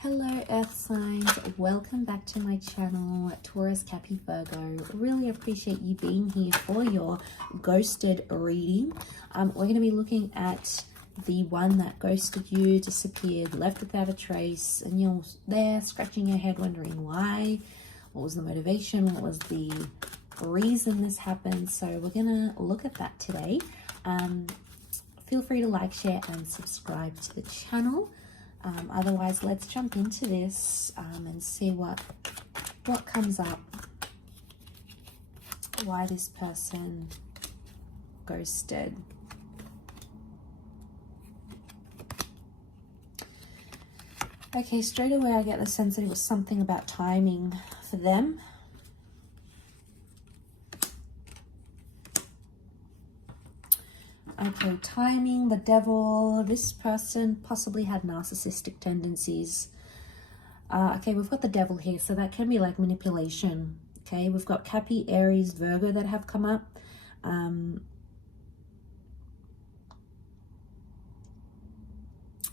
Hello Earth signs, welcome back to my channel, Taurus, Cappy, Virgo. Really appreciate you being here for your ghosted reading. We're going to be looking at the one that ghosted you, disappeared, left without a trace, and you're there scratching your head wondering why, what was the motivation, what was the reason this happened. So we're going to look at that today. Feel free to like, share, and subscribe to the channel. Otherwise, let's jump into this and see what comes up, why this person ghosted. Okay, straight away I get the sense that it was something about timing for them. Okay, timing, the devil. This person possibly had narcissistic tendencies. Okay, we've got the devil here, so that can be like manipulation. Okay, we've got Cappy, Aries, Virgo that have come up.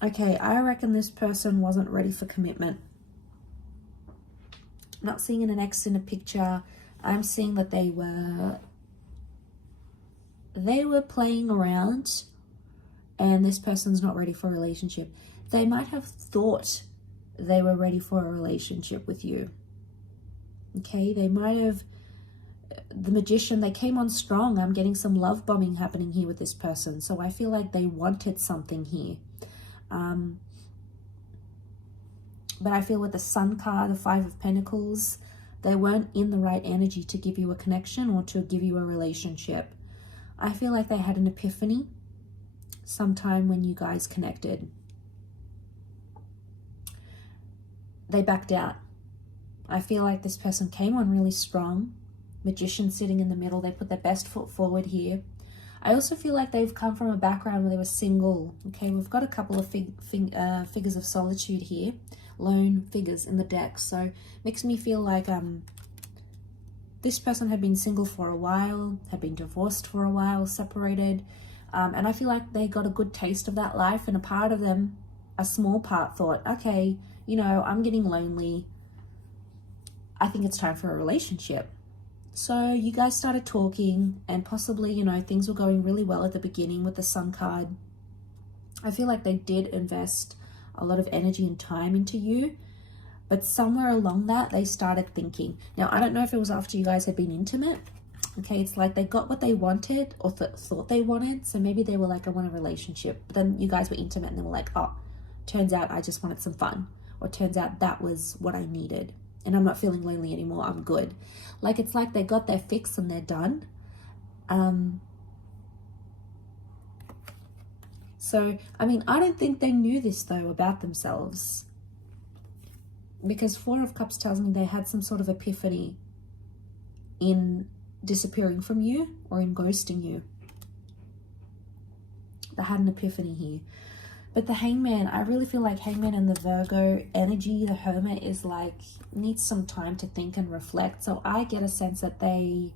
Okay, I reckon this person wasn't ready for commitment. I'm not seeing an ex in a picture. I'm seeing that they were playing around and this person's not ready for a relationship. They might have thought they were ready for a relationship with you. Okay, they might have, the Magician, they came on strong. I'm getting some love bombing happening here with this person. So I feel like they wanted something here. But I feel with the Sun card, the Five of Pentacles, they weren't in the right energy to give you a connection or to give you a relationship. I feel like they had an epiphany sometime when you guys connected. They backed out. I feel like this person came on really strong. Magician sitting in the middle. They put their best foot forward here. I also feel like they've come from a background where they were single. Okay, we've got a couple of figures of solitude here. Lone figures in the deck. So makes me feel like this person had been single for a while, had been divorced for a while, separated. And I feel like they got a good taste of that life. And a part of them, a small part, thought, okay, you know, I'm getting lonely. I think it's time for a relationship. So you guys started talking and possibly, you know, things were going really well at the beginning with the Sun card. I feel like they did invest a lot of energy and time into you. But somewhere along that, they started thinking. Now, I don't know if it was after you guys had been intimate. Okay, it's like they got what they wanted or thought they wanted. So maybe they were like, I want a relationship. But then you guys were intimate and they were like, oh, turns out I just wanted some fun. Or turns out that was what I needed. And I'm not feeling lonely anymore. I'm good. Like, it's like they got their fix and they're done. So, I mean, I don't think they knew this, though, about themselves. Because Four of Cups tells me they had some sort of epiphany in disappearing from you or in ghosting you. They had an epiphany here. But the Hangman, I really feel like Hangman and the Virgo energy, the Hermit, is like, needs some time to think and reflect. So I get a sense that they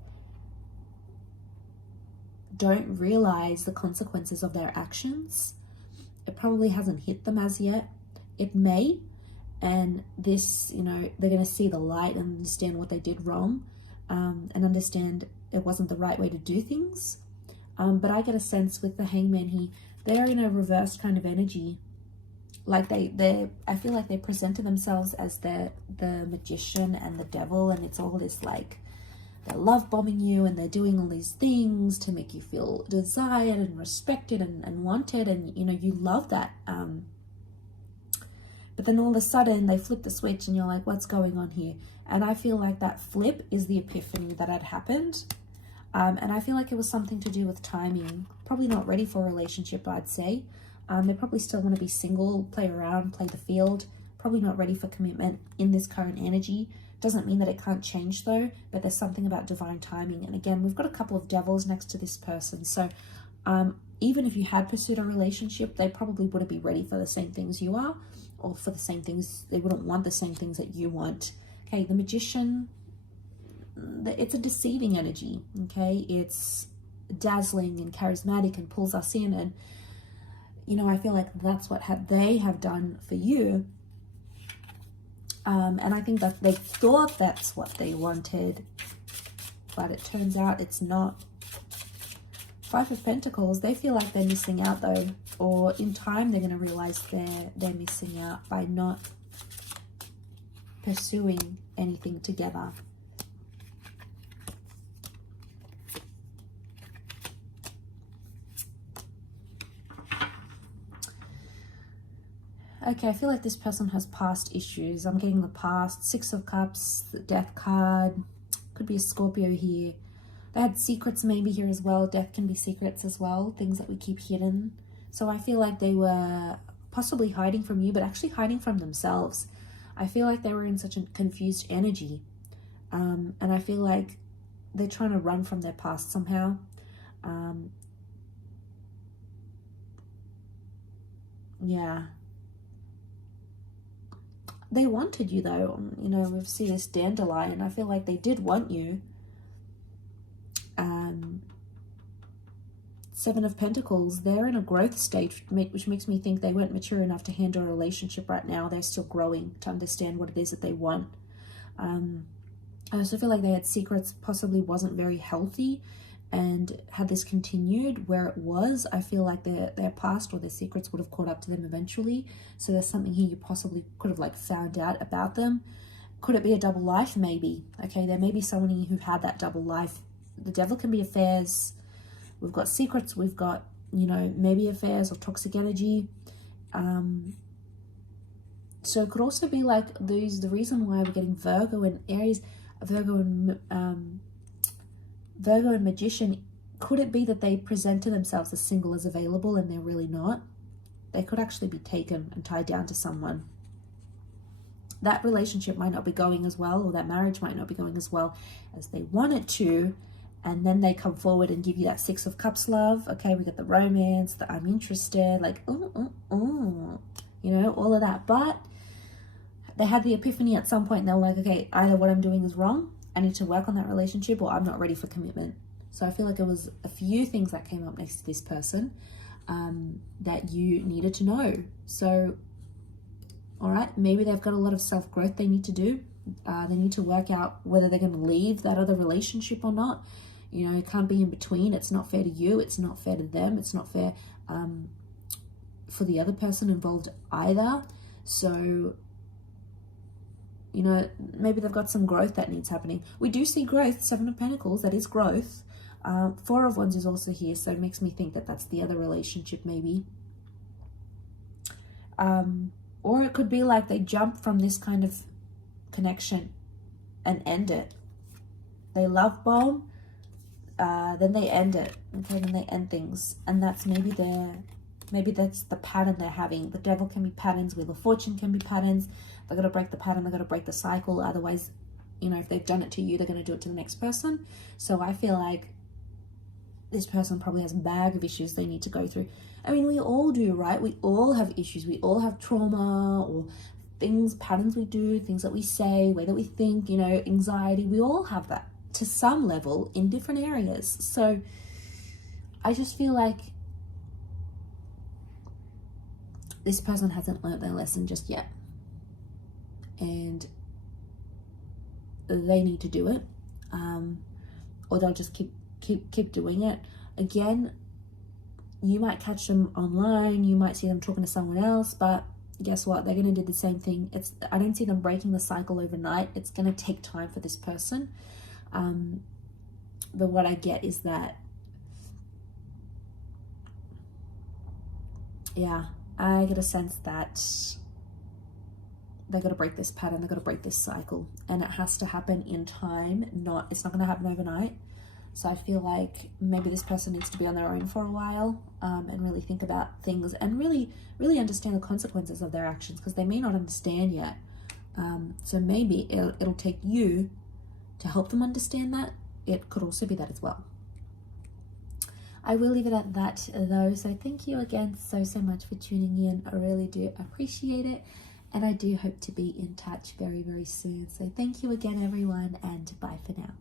don't realize the consequences of their actions. It probably hasn't hit them as yet. It may. And this, you know, they're going to see the light and understand what they did wrong, and understand it wasn't the right way to do things. But I get a sense with the Hangman, they're in a reversed kind of energy. Like I feel like they presented themselves as the Magician and the Devil, and it's all this like, they're love bombing you and they're doing all these things to make you feel desired and respected and wanted, and you know, you love that. But then all of a sudden they flip the switch and you're like, what's going on here? And I feel like that flip is the epiphany that had happened. And I feel like it was something to do with timing. Probably not ready for a relationship, I'd say. They probably still want to be single, play around, play the field. Probably not ready for commitment in this current energy. Doesn't mean that it can't change though, but there's something about divine timing. And again, we've got a couple of devils next to this person. So even if you had pursued a relationship, they probably wouldn't be ready for the same things you are, or for the same things, they wouldn't want the same things that you want. Okay, the Magician, it's a deceiving energy, okay? It's dazzling and charismatic and pulls us in, and you know, I feel like that's what they have done for you. And I think that they thought that's what they wanted, but it turns out it's not. Five of Pentacles, they feel like they're missing out though, or in time they're going to realize they're missing out by not pursuing anything together. Okay, I feel like this person has past issues. I'm getting the past. Six of Cups, the Death card. Could be a Scorpio here. They had secrets maybe here as well. Death can be secrets as well. Things that we keep hidden. So I feel like they were possibly hiding from you, but actually hiding from themselves. I feel like they were in such a confused energy. And I feel like they're trying to run from their past somehow. Yeah. They wanted you though. You know, we see this dandelion. I feel like they did want you. Seven of Pentacles, they're in a growth stage, which makes me think they weren't mature enough to handle a relationship right now. They're still growing to understand what it is that they want. I also feel like they had secrets, possibly wasn't very healthy, and had this continued where it was, I feel like their past or their secrets would have caught up to them eventually. So there's something here you possibly could have like found out about them. Could it be a double life? Maybe. Okay, there may be someone here who had that double life. The Devil can be affairs. We've got secrets. We've got, you know, maybe affairs or toxic energy. So it could also be like the reason why we're getting Virgo and Aries, Virgo and Magician. Could it be that they present to themselves as single as available and they're really not? They could actually be taken and tied down to someone. That relationship might not be going as well, or that marriage might not be going as well as they want it to. And then they come forward and give you that Six of Cups love. Okay, we got the romance, the I'm interested, like, you know, all of that. But they had the epiphany at some point and they're like, okay, either what I'm doing is wrong, I need to work on that relationship, or I'm not ready for commitment. So I feel like it was a few things that came up next to this person that you needed to know. So, all right, maybe they've got a lot of self-growth they need to do. They need to work out whether they're going to leave that other relationship or not. You know, it can't be in between. It's not fair to you. It's not fair to them. It's not fair for the other person involved either. So, you know, maybe they've got some growth that needs happening. We do see growth. Seven of Pentacles, that is growth. Four of Wands is also here, so it makes me think that that's the other relationship maybe. Or it could be like they jump from this kind of connection and end it. They love bomb, then they end it. Okay, then they end things, and that's maybe that's the pattern they're having. The Devil can be patterns. Wheel of Fortune can be patterns. They're gonna break the pattern. They're gonna break the cycle. Otherwise, you know, if they've done it to you, they're gonna do it to the next person. So I feel like this person probably has a bag of issues they need to go through. I mean, we all do, right? We all have issues. We all have trauma or things, patterns we do, things that we say, way that we think, you know, anxiety. We all have that to some level in different areas. So I just feel like this person hasn't learned their lesson just yet. And they need to do it. Or they'll just keep doing it. Again, you might catch them online, you might see them talking to someone else, but guess what? They're going to do the same thing. I don't see them breaking the cycle overnight. It's going to take time for this person. But what I get is that, yeah, I get a sense that they're going to break this pattern. They're going to break this cycle, and it has to happen in time. It's not going to happen overnight. So I feel like maybe this person needs to be on their own for a while, and really think about things and really understand the consequences of their actions, because they may not understand yet. So maybe it'll take you to help them understand that. It could also be that as well. I will leave it at that though. So thank you again so much for tuning in. I really do appreciate it. And I do hope to be in touch very, very soon. So thank you again, everyone, and bye for now.